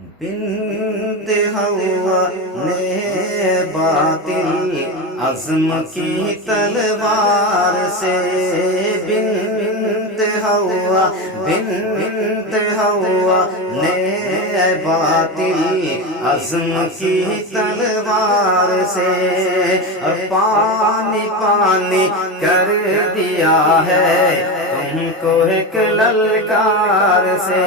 بنت حوا نے باطل عزم کی تلوار سے، بنت حوا نے باطل عزم کی تلوار سے پانی پانی کر دیا ہے تم کو ایک للکار سے،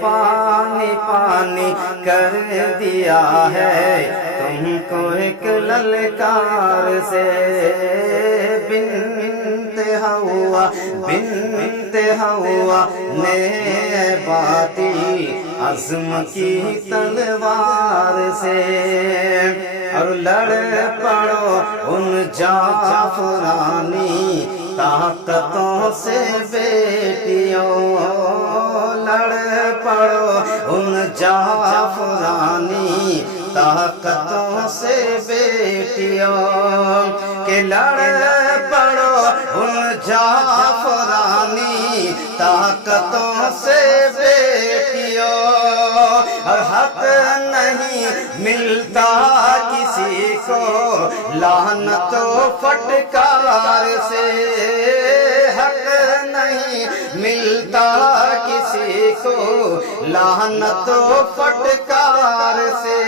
پانی پانی کر دیا ہے تم کو ایک للکار سے، بنت حوا نے باطل عزم کی تلوار سے، اور لڑ پڑو ان جعفرانی طاقتوں سے بیٹیوں، لڑ پڑو ان جعفرانی طاقتوں سے بیٹیوں، کہ لڑ پڑو ان جعفرانی طاقتوں سے بیٹیوں، اور حق نہیں ملتا کسی کو لعنت و پھٹکار سے، حق نہیں ملتا کسی کو لعنت و پھٹکار سے،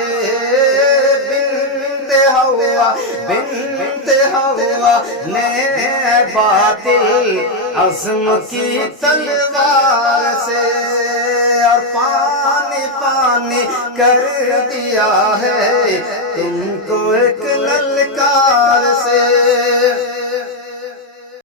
بنت حوا نے باطل عزم کی تلوار سے، اور پانی پانی کر دیا ہے تم کو ایک للکار سے۔